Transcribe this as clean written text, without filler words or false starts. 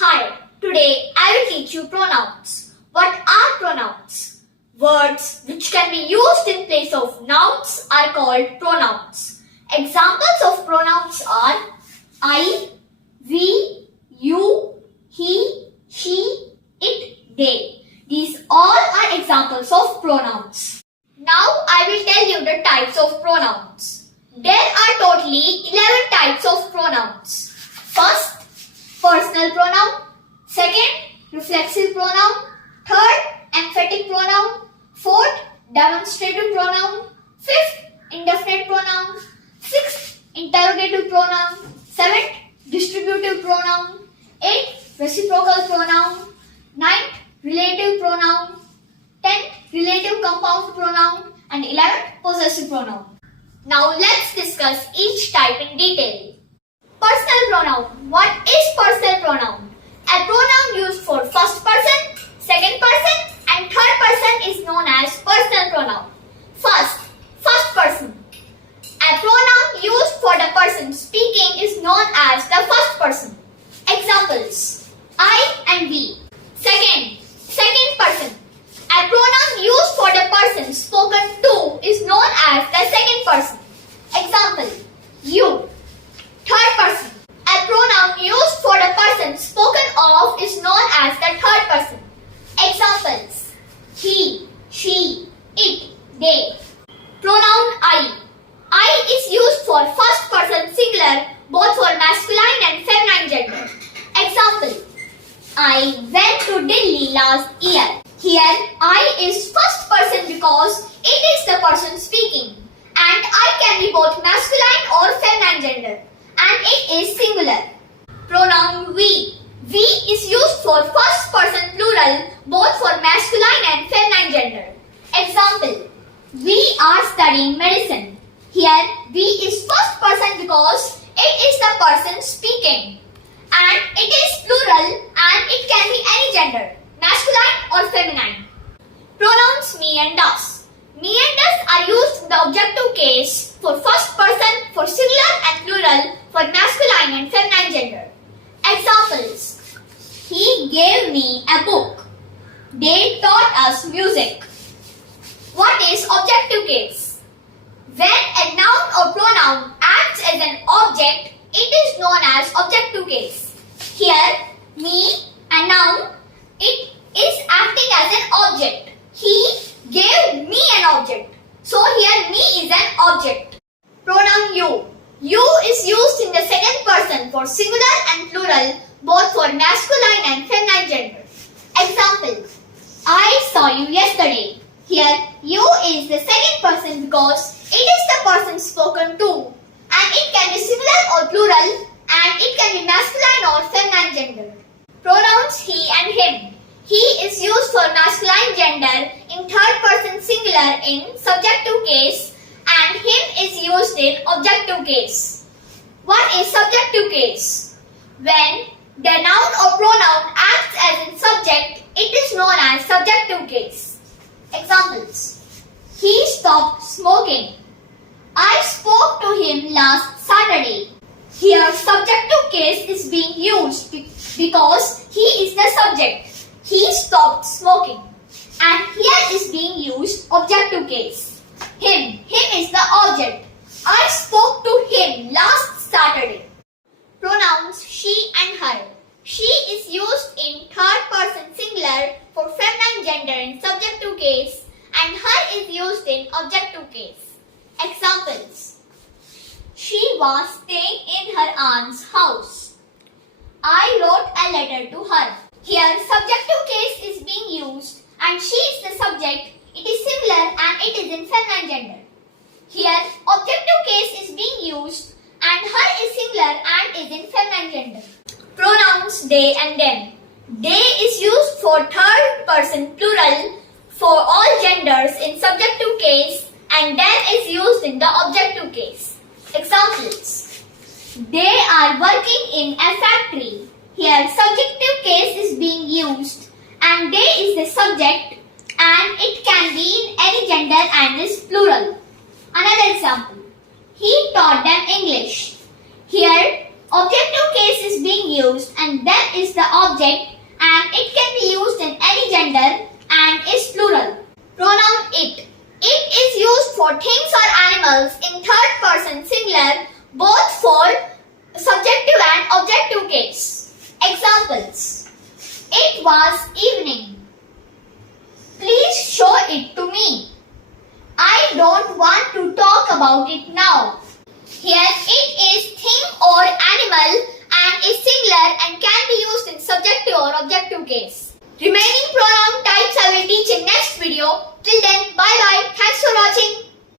Hi, today I will teach you pronouns. What are pronouns? Words which can be used in place of nouns are called pronouns. Examples of pronouns are I, we, you, he, she, it, they. These all are examples of pronouns. Now I will tell you the types of pronouns. There are totally 11 types of pronouns. First, personal pronoun. Second, reflexive pronoun. Third, emphatic pronoun. Fourth, demonstrative pronoun. Fifth, indefinite pronoun. Sixth, interrogative pronoun. Seventh, distributive pronoun. Eighth, reciprocal pronoun. Ninth, relative pronoun. 10th, relative compound pronoun. And 11th, possessive pronoun. Now let's discuss each type in detail. Personal pronoun. What is personal pronoun? A pronoun used for first person, second person and third person is known as personal pronoun. First person. A pronoun used for the person speaking is known as the first person. Examples: I and we. Second person. A pronoun used for the person spoken to is known as the second person. Example: you. Third person. A pronoun used for the person spoken of is known as the third person. Examples: he, she, it, they. Pronoun I. I is used for first person singular both for masculine and feminine gender. Example: I went to Delhi last year. Here, I is first person because it is the person speaking, and I can be both masculine or feminine gender, and it is singular. Pronoun we. We is used for first person plural both for masculine and feminine gender. Example: we are studying medicine. Here, we is first person because it is the person speaking, and it is plural and it can be any gender, masculine or feminine. Pronouns me and us. Me and us are used in the objective case for first person, for singular and plural, for masculine and feminine gender. Examples: he gave me a book. They taught us music. What is objective case? When a noun or pronoun acts as an object, it is known as objective case. Here, me, a noun, it is acting as an object. He gave me an object. So here me is an object. Pronoun you. You is used in the second person for singular and plural both for masculine and feminine gender. Example: I saw you yesterday. Here you is the second person because it is the person spoken to, and it can be singular or plural, and it can be masculine or feminine gender. Pronouns he and him. He is used for masculine gender in third person singular in subjective case, and him is used in objective case. What is subjective case? When the noun or pronoun acts as in subject, it is known as subjective case. Examples: he stopped smoking. I spoke to him last Saturday. Here subjective case is being used because he is the subject. He stopped smoking. And here is being used objective case. Him is the object. I spoke to him last Saturday. Pronouns she and her. She is used in third person singular for feminine gender in subjective case, and her is used in objective case. Examples: she was staying in her aunt's house. I wrote a letter to her. Here subjective case is being used and she is the subject. It is singular and it is in feminine gender. Here objective case is being used and her is singular and is in feminine gender. Pronouns they and them. They is used for third person plural for all genders in subjective case, and them is used in the objective case. Examples: they are working in a factory. Here subjective case is being used and they is the subject, and it can be in any gender and is plural. Another example: he taught them English. Here Objective case is being used and them is the object and it can be used in any gender and is plural. Pronoun it. It is used for things or animals in third person singular both for subjective and objective case. Examples. It was evening. Please show it to me. I don't want to talk about it now. Here it is thing or animal